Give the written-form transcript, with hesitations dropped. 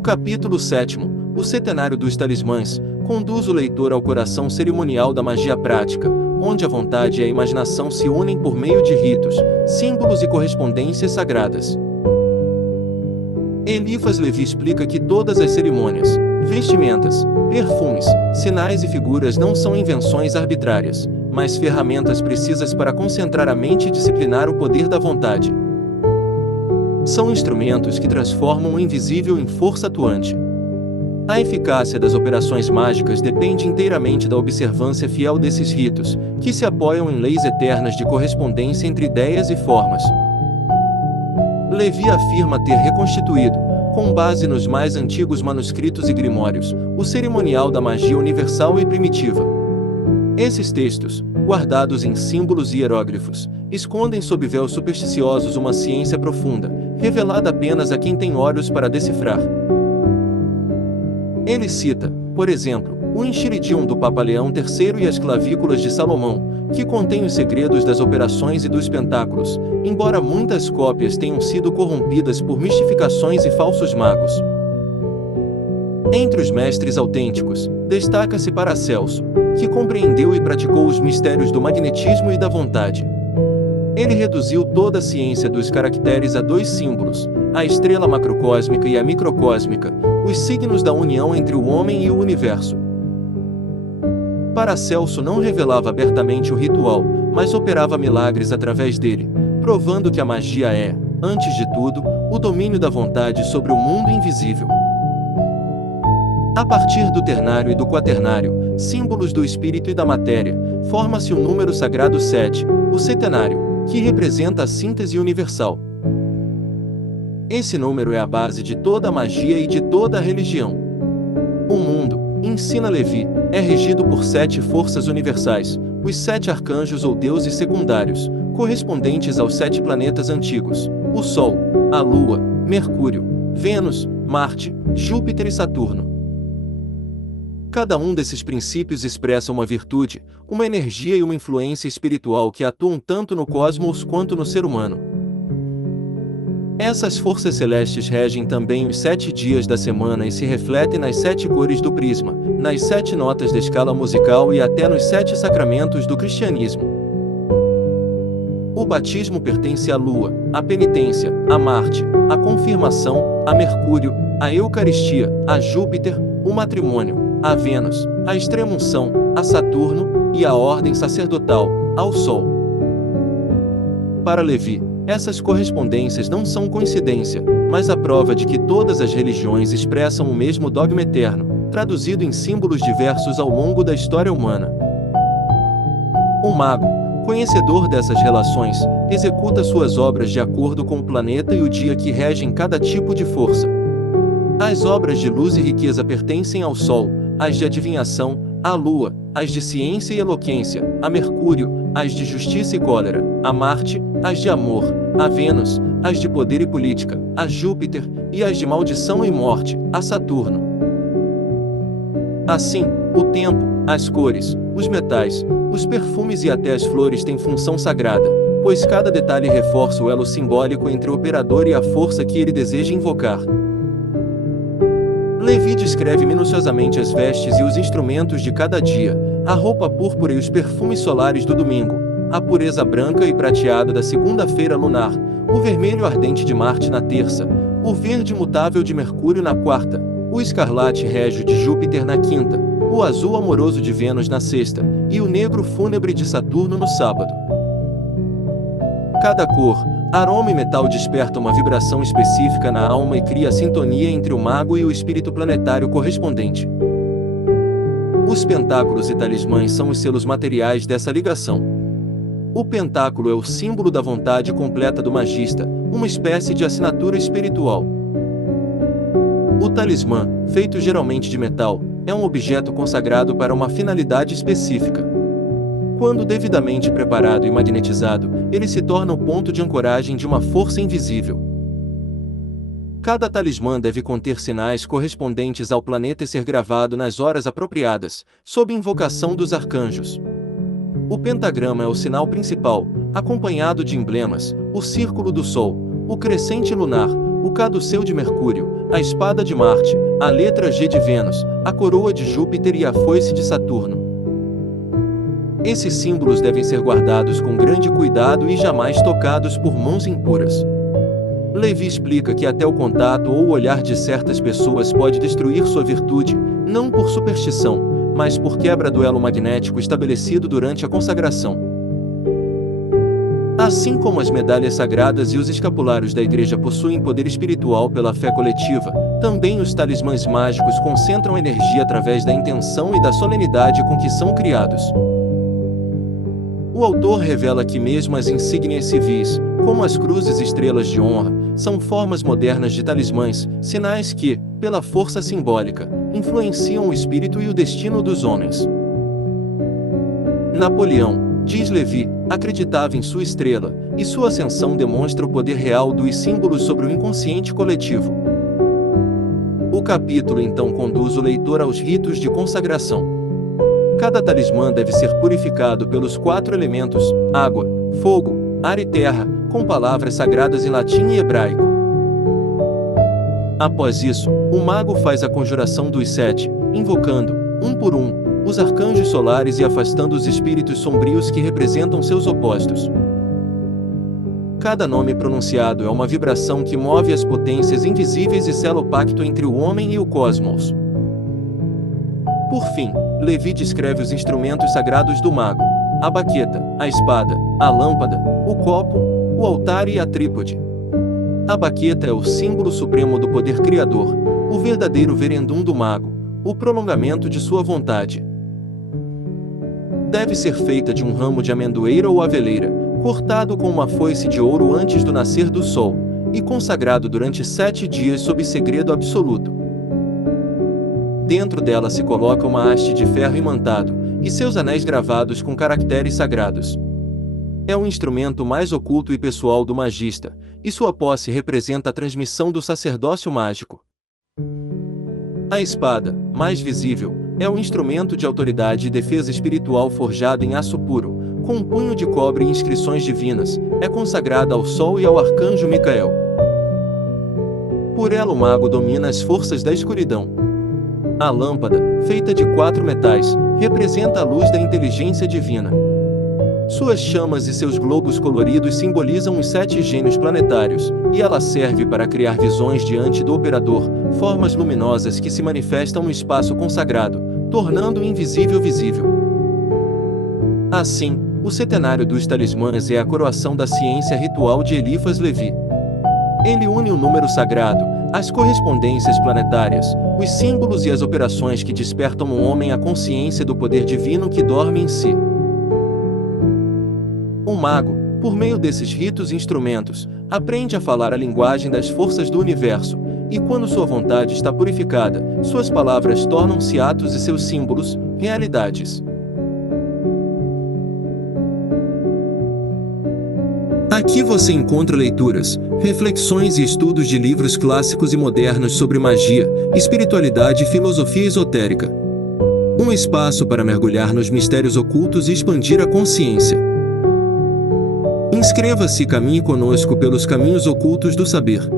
O capítulo 7º, o Setenário dos Talismãs, conduz o leitor ao coração cerimonial da magia prática, onde a vontade e a imaginação se unem por meio de ritos, símbolos e correspondências sagradas. Eliphas Levi explica que todas as cerimônias, vestimentas, perfumes, sinais e figuras não são invenções arbitrárias, mas ferramentas precisas para concentrar a mente e disciplinar o poder da vontade. São instrumentos que transformam o invisível em força atuante. A eficácia das operações mágicas depende inteiramente da observância fiel desses ritos, que se apoiam em leis eternas de correspondência entre ideias e formas. Levi afirma ter reconstituído, com base nos mais antigos manuscritos e grimórios, o cerimonial da magia universal e primitiva. Esses textos, guardados em símbolos e hieróglifos, escondem sob véus supersticiosos uma ciência profunda, revelada apenas a quem tem olhos para decifrar. Ele cita, por exemplo, o Enchiridion do Papa Leão III e as Clavículas de Salomão, que contém os segredos das operações e dos pentáculos, embora muitas cópias tenham sido corrompidas por mistificações e falsos magos. Entre os mestres autênticos, destaca-se Paracelso, que compreendeu e praticou os mistérios do magnetismo e da vontade. Ele reduziu toda a ciência dos caracteres a dois símbolos, a estrela macrocósmica e a microcósmica, os signos da união entre o homem e o universo. Paracelso não revelava abertamente o ritual, mas operava milagres através dele, provando que a magia é, antes de tudo, o domínio da vontade sobre o mundo invisível. A partir do ternário e do quaternário, símbolos do espírito e da matéria, forma-se o número sagrado 7, o setenário, que representa a síntese universal. Esse número é a base de toda a magia e de toda a religião. O mundo, ensina Levi, é regido por 7 forças universais, os 7 arcanjos ou deuses secundários, correspondentes aos 7 planetas antigos, o Sol, a Lua, Mercúrio, Vênus, Marte, Júpiter e Saturno. Cada um desses princípios expressa uma virtude, uma energia e uma influência espiritual que atuam tanto no cosmos quanto no ser humano. Essas forças celestes regem também os 7 dias da semana e se refletem nas 7 cores do prisma, nas 7 notas da escala musical e até nos 7 sacramentos do cristianismo. O batismo pertence à Lua, a penitência, a Marte, a confirmação, a Mercúrio, a Eucaristia, a Júpiter, o matrimônio, a Vênus, a extrema-unção, a Saturno, e a ordem sacerdotal, ao Sol. Para Levi, essas correspondências não são coincidência, mas a prova de que todas as religiões expressam o mesmo dogma eterno, traduzido em símbolos diversos ao longo da história humana. O mago, conhecedor dessas relações, executa suas obras de acordo com o planeta e o dia que regem cada tipo de força. As obras de luz e riqueza pertencem ao Sol, as de adivinhação, à Lua, as de ciência e eloquência, a Mercúrio, as de justiça e cólera, a Marte, as de amor, a Vênus, as de poder e política, a Júpiter, e as de maldição e morte, a Saturno. Assim, o tempo, as cores, os metais, os perfumes e até as flores têm função sagrada, pois cada detalhe reforça o elo simbólico entre o operador e a força que ele deseja invocar. Levi descreve minuciosamente as vestes e os instrumentos de cada dia, a roupa púrpura e os perfumes solares do domingo, a pureza branca e prateada da segunda-feira lunar, o vermelho ardente de Marte na terça, o verde mutável de Mercúrio na quarta, o escarlate régio de Júpiter na quinta, o azul amoroso de Vênus na sexta, e o negro fúnebre de Saturno no sábado. Cada cor, aroma e metal desperta uma vibração específica na alma e cria a sintonia entre o mago e o espírito planetário correspondente. Os pentáculos e talismãs são os selos materiais dessa ligação. O pentáculo é o símbolo da vontade completa do magista, uma espécie de assinatura espiritual. O talismã, feito geralmente de metal, é um objeto consagrado para uma finalidade específica. Quando devidamente preparado e magnetizado, ele se torna o ponto de ancoragem de uma força invisível. Cada talismã deve conter sinais correspondentes ao planeta e ser gravado nas horas apropriadas, sob invocação dos arcanjos. O pentagrama é o sinal principal, acompanhado de emblemas, o círculo do Sol, o crescente lunar, o caduceu de Mercúrio, a espada de Marte, a letra G de Vênus, a coroa de Júpiter e a foice de Saturno. Esses símbolos devem ser guardados com grande cuidado e jamais tocados por mãos impuras. Levi explica que até o contato ou o olhar de certas pessoas pode destruir sua virtude, não por superstição, mas por quebra do elo magnético estabelecido durante a consagração. Assim como as medalhas sagradas e os escapulários da Igreja possuem poder espiritual pela fé coletiva, também os talismãs mágicos concentram energia através da intenção e da solenidade com que são criados. O autor revela que mesmo as insígnias civis, como as cruzes e estrelas de honra, são formas modernas de talismãs, sinais que, pela força simbólica, influenciam o espírito e o destino dos homens. Napoleão, diz Levi, acreditava em sua estrela, e sua ascensão demonstra o poder real dos símbolos sobre o inconsciente coletivo. O capítulo então conduz o leitor aos ritos de consagração. Cada talismã deve ser purificado pelos 4 elementos, água, fogo, ar e terra, com palavras sagradas em latim e hebraico. Após isso, o mago faz a conjuração dos 7, invocando, um por um, os arcanjos solares e afastando os espíritos sombrios que representam seus opostos. Cada nome pronunciado é uma vibração que move as potências invisíveis e sela o pacto entre o homem e o cosmos. Por fim, Levi descreve os instrumentos sagrados do mago: a baqueta, a espada, a lâmpada, o copo, o altar e a trípode. A baqueta é o símbolo supremo do poder criador, o verdadeiro verendum do mago, o prolongamento de sua vontade. Deve ser feita de um ramo de amendoeira ou aveleira, cortado com uma foice de ouro antes do nascer do sol, e consagrado durante 7 dias sob segredo absoluto. Dentro dela se coloca uma haste de ferro imantado, e seus anéis gravados com caracteres sagrados. É o instrumento mais oculto e pessoal do magista, e sua posse representa a transmissão do sacerdócio mágico. A espada, mais visível, é um instrumento de autoridade e defesa espiritual forjado em aço puro, com um punho de cobre e inscrições divinas, é consagrada ao Sol e ao arcanjo Micael. Por ela o mago domina as forças da escuridão. A lâmpada, feita de 4 metais, representa a luz da inteligência divina. Suas chamas e seus globos coloridos simbolizam os 7 gênios planetários, e ela serve para criar visões diante do operador, formas luminosas que se manifestam no espaço consagrado, tornando o invisível visível. Assim, o centenário dos talismãs é a coroação da ciência ritual de Eliphas Levi. Ele une o número sagrado, as correspondências planetárias, os símbolos e as operações que despertam no homem a consciência do poder divino que dorme em si. O mago, por meio desses ritos e instrumentos, aprende a falar a linguagem das forças do universo, e quando sua vontade está purificada, suas palavras tornam-se atos e seus símbolos, realidades. Aqui você encontra leituras, reflexões e estudos de livros clássicos e modernos sobre magia, espiritualidade e filosofia esotérica. Um espaço para mergulhar nos mistérios ocultos e expandir a consciência. Inscreva-se e caminhe conosco pelos caminhos ocultos do saber.